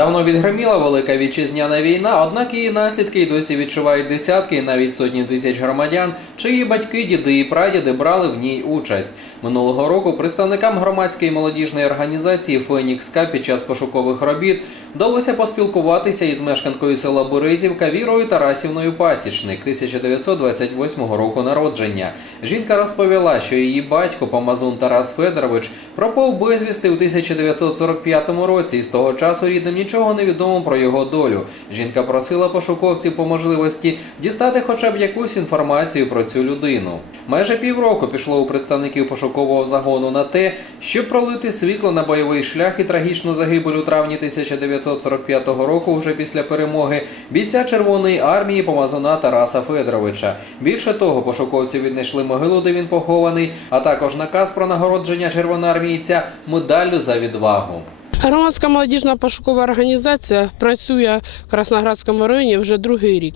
Давно відгриміла велика вітчизняна війна, однак її наслідки й досі відчувають десятки і навіть сотні тисяч громадян, чиї батьки, діди і прадіди брали в ній участь. Минулого року представникам громадської молодіжної організації Фенікс К під час пошукових робіт вдалося поспілкуватися із мешканкою села Борисівка Вірою Тарасівною Пасічник 1928 року народження. Жінка розповіла, що її батько Помазун Тарас Федорович пропав безвісти у 1945 році, і з того часу рідним нічого не відомо про його долю. Жінка просила пошуковців по можливості дістати хоча б якусь інформацію про цю людину. Майже півроку пішло у представників пошукового загону на те, щоб пролити світло на бойовий шлях і трагічну загибель у травні 1945 року, вже після перемоги, бійця Червоної армії Помазуна Тараса Федоровича. Більше того, пошуковці віднайшли могилу, де він похований, а також наказ про нагородження червоноармійця медаллю за відвагу. Громадська молодіжна пошукова організація працює в Красноградському районі вже другий рік.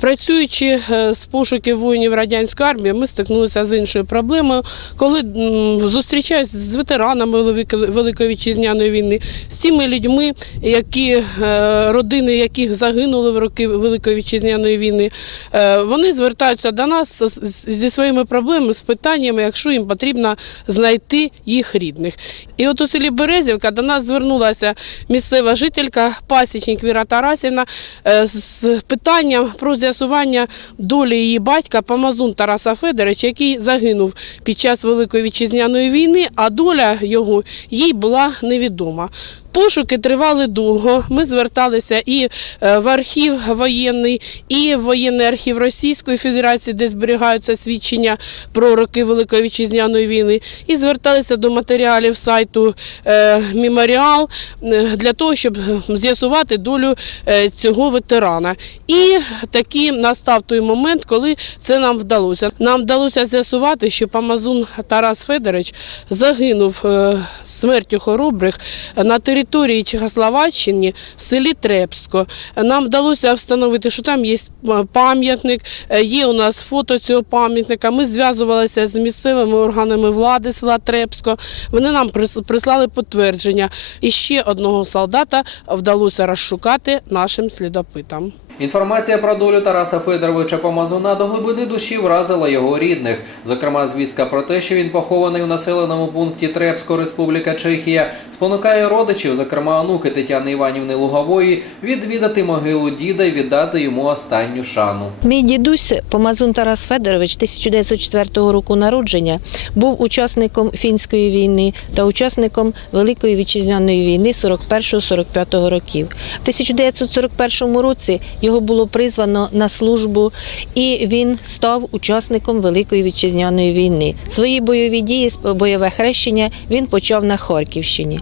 Працюючи е, з пошуків воїнів радянської армії, ми стикнулися з іншою проблемою, коли м, зустрічаюсь з ветеранами Великої вітчизняної війни, з тими людьми, які е, родини яких загинули в роки Великої вітчизняної війни. Е, Вони звертаються до нас зі своїми проблемами, з питаннями, якщо їм потрібно знайти їх рідних. І от у селі Березівка до нас звернулася місцева жителька, пасічник Віра Тарасівна е, з питанням про з'ясування долі її батька Памазун Тараса Федоровича, який загинув під час Великої вітчизняної війни, а доля його їй була невідома. Пошуки тривали довго. Ми зверталися і е, в архів воєнний, і в воєнний архів Російської Федерації, де зберігаються свідчення про роки Великої вітчизняної війни, і зверталися до матеріалів сайту е, Меморіал е, для того, щоб з'ясувати долю цього ветерана. І таки настав той момент, коли це нам вдалося. Нам вдалося з'ясувати, що Памазун Тарас Федорович загинув смертю хоробрих на території Чехословаччини в селі Трепсько. Нам вдалося встановити, що там є е, пам'ятник, е, є у нас фото цього пам'ятника. Ми зв'язувалися з місцевими органами влади села Трепсько. Вони нам прис- прислали підтвердження. І ще одного солдата вдалося розшукати нашим слідопитам. Інформація про долю Тараса Федоровича Помазуна до глибини душі вразила його рідних. Зокрема, звістка про те, що він похований у населеному пункті Трепсько, Республіка Чехія, спонукає родичів, зокрема онуки Тетяни Іванівни Лугової, відвідати могилу діда і віддати йому останню шану. Мій дідусь Помазун Тарас Федорович 1904 року народження був учасником фінської війни та учасником Великої вітчизняної війни 41-45 років. В 1941 році його було призвано на службу, і він став учасником Великої вітчизняної війни. Свої бойові дії, бойове хрещення він почав на Харківщині.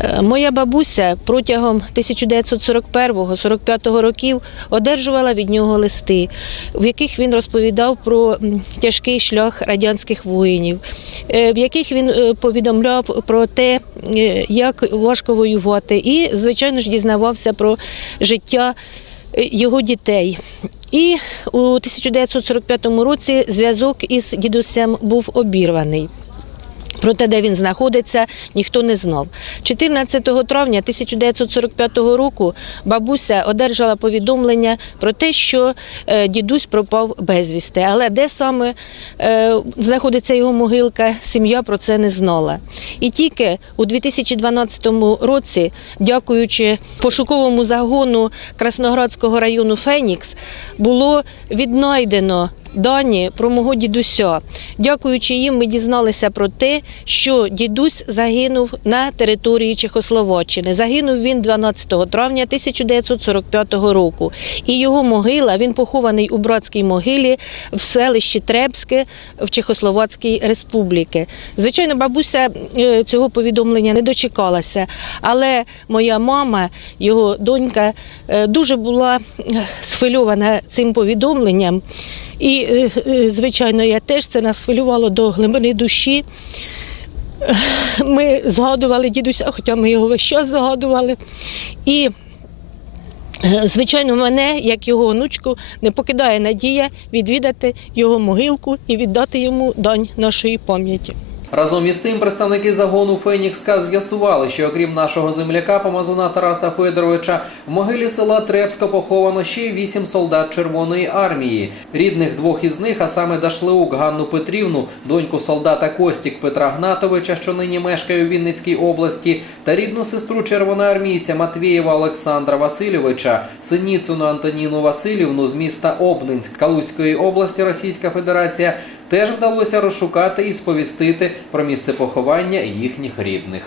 Е, Моя бабуся протягом 1941-45 років одержувала від нього листи, в яких він розповідав про тяжкий шлях радянських воїнів, е, в яких він е, повідомляв про те, як важко воювати, і, звичайно ж, дізнавався про життя його дітей. І у 1945 році зв'язок із дідусем був обірваний. Про те, де він знаходиться, ніхто не знав. 14 травня 1945 року бабуся одержала повідомлення про те, що е, дідусь пропав безвісти. Але де саме е, знаходиться його могилка, сім'я про це не знала. І тільки у 2012 році, дякуючи пошуковому загону Красноградського району Фенікс, було віднайдено дані про мого дідуся. Дякуючи їм, ми дізналися про те, що дідусь загинув на території Чехословаччини. Загинув він 12 травня 1945 року. І його могила він похований у братській могилі в селищі Требське в Чехословацькій республіки. Звичайно, бабуся е, цього повідомлення не дочекалася, але моя мама, його донька, е, дуже була е, схвильована цим повідомленням. І, е, е, звичайно, я теж це нас хвилювало до глибини душі. Ми згадували дідуся, хоча ми його весь час згадували. І, е, звичайно, мене, як його онучку, не покидає надія відвідати його могилку і віддати йому дань нашої пам'яті. Разом із тим, представники загону Фенікска з'ясували, що окрім нашого земляка Помазуна Тараса Федоровича, в могилі села Трепсько поховано ще вісім солдат Червоної армії. Рідних двох із них, а саме Дашлеук Ганну Петрівну, доньку солдата Костік Петра Гнатовича, що нині мешкає у Вінницькій області, та рідну сестру червоноармійця Матвієва Олександра Васильовича, синіцину Антоніну Васильівну з міста Обнинськ Калузької області Російська Федерація, теж вдалося розшукати і сповістити про місце поховання їхніх рідних.